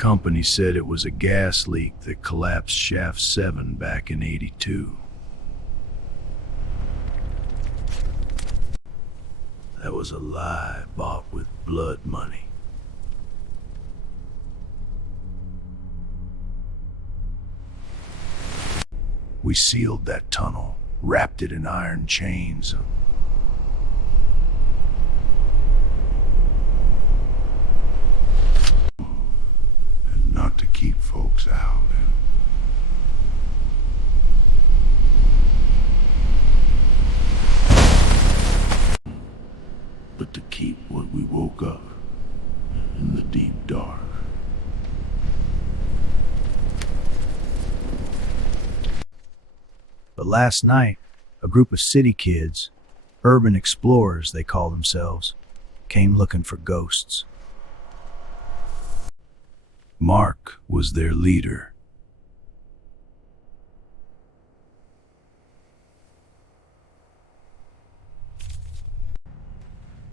company said it was a gas leak that collapsed Shaft 7 back in '82. That was a lie bought with blood money. We sealed that tunnel, wrapped it in iron chains. And not to keep folks out. But to keep what we woke up in the deep dark. But last night, a group of city kids, urban explorers they call themselves, came looking for ghosts. Mark was their leader.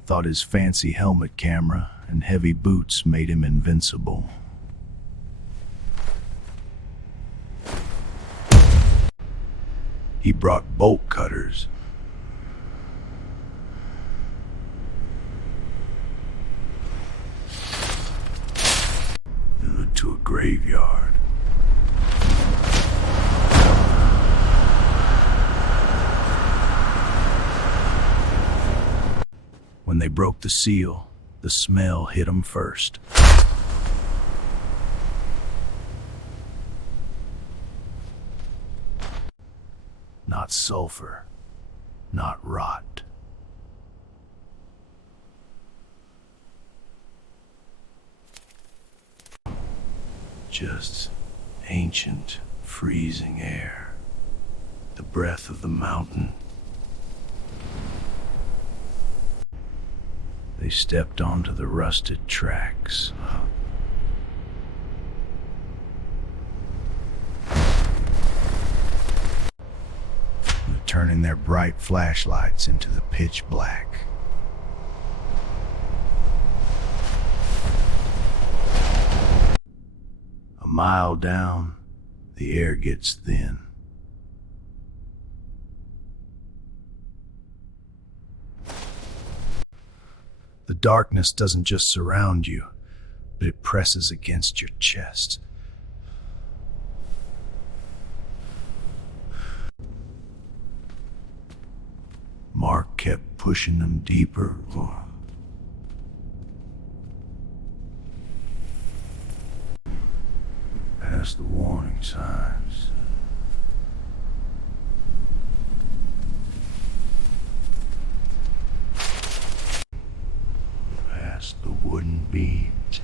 Thought his fancy helmet camera and heavy boots made him invincible. He brought bolt cutters. And went to a graveyard. When they broke the seal, the smell hit them first. Not sulfur, not rot. Just ancient, freezing air, the breath of the mountain. They stepped onto the rusted tracks. Turning their bright flashlights into the pitch black. A mile down, the air gets thin. The darkness doesn't just surround you, but it presses against your chest. Mark kept pushing them deeper. Past the warning signs. Past the wooden beams.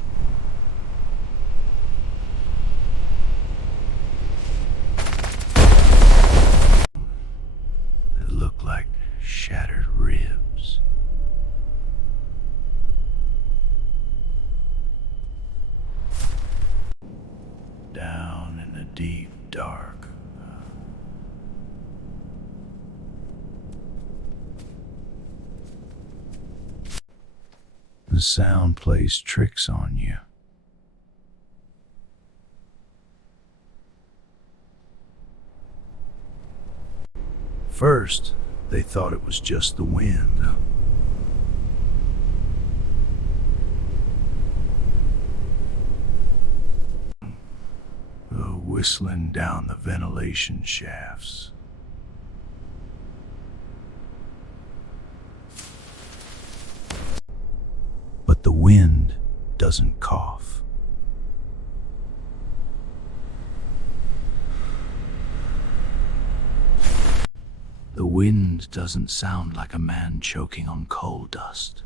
It looked like shattered ribs. Down in the deep dark. The sound plays tricks on you. First, they thought it was just the wind. Whistling down the ventilation shafts. But the wind doesn't cough. The wind doesn't sound like a man choking on coal dust.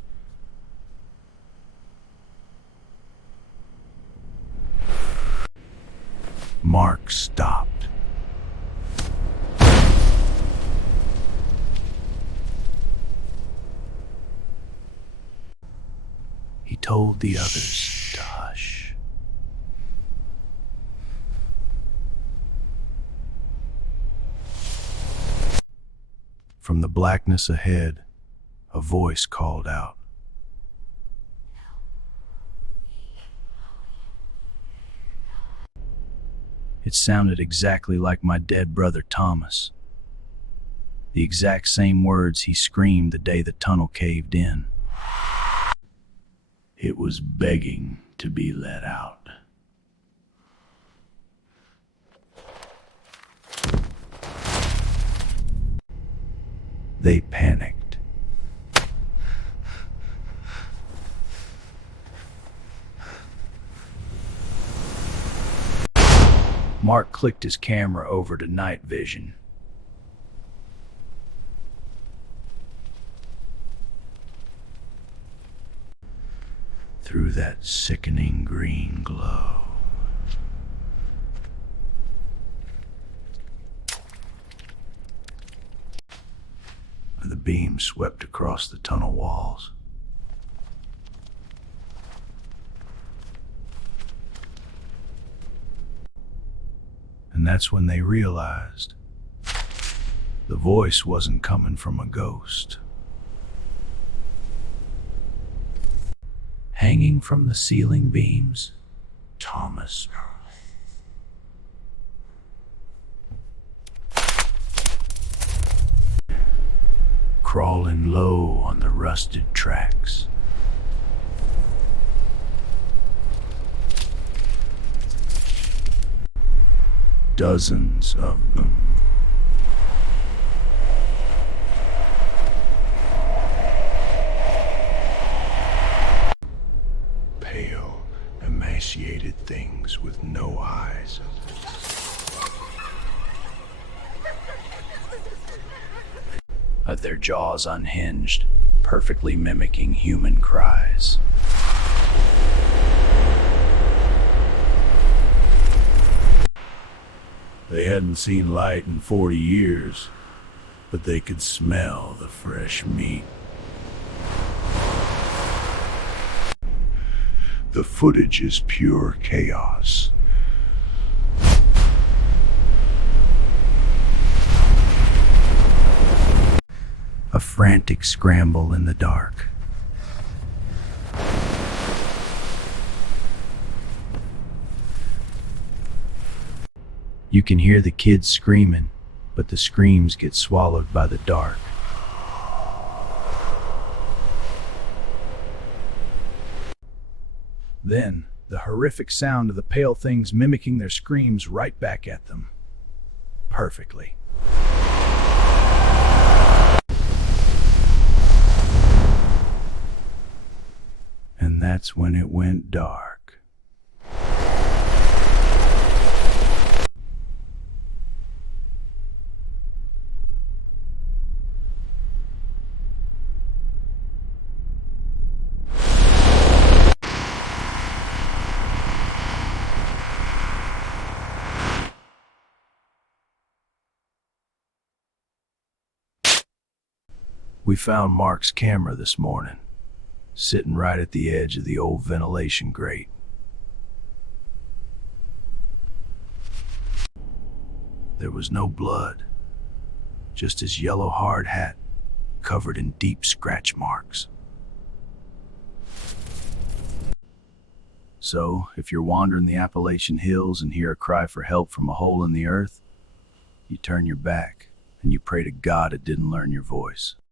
Mark stopped. He told the others to hush. From the blackness ahead, a voice called out. It sounded exactly like my dead brother Thomas. The exact same words he screamed the day the tunnel caved in. It was begging to be let out. They panicked. Mark clicked his camera over to night vision. Through that sickening green glow, the beam swept across the tunnel walls. And that's when they realized the voice wasn't coming from a ghost. Hanging from the ceiling beams, Thomas. Crawling low on the rusted tracks. Dozens of them. Pale, emaciated things with no eyes. Their jaws unhinged, perfectly mimicking human cries. They hadn't seen light in 40 years, but they could smell the fresh meat. The footage is pure chaos. A frantic scramble in the dark. You can hear the kids screaming, but the screams get swallowed by the dark. Then, the horrific sound of the pale things mimicking their screams right back at them. Perfectly. And that's when it went dark. We found Mark's camera this morning, sitting right at the edge of the old ventilation grate. There was no blood, just his yellow hard hat covered in deep scratch marks. So, if you're wandering the Appalachian hills and hear a cry for help from a hole in the earth, you turn your back and you pray to God it didn't learn your voice.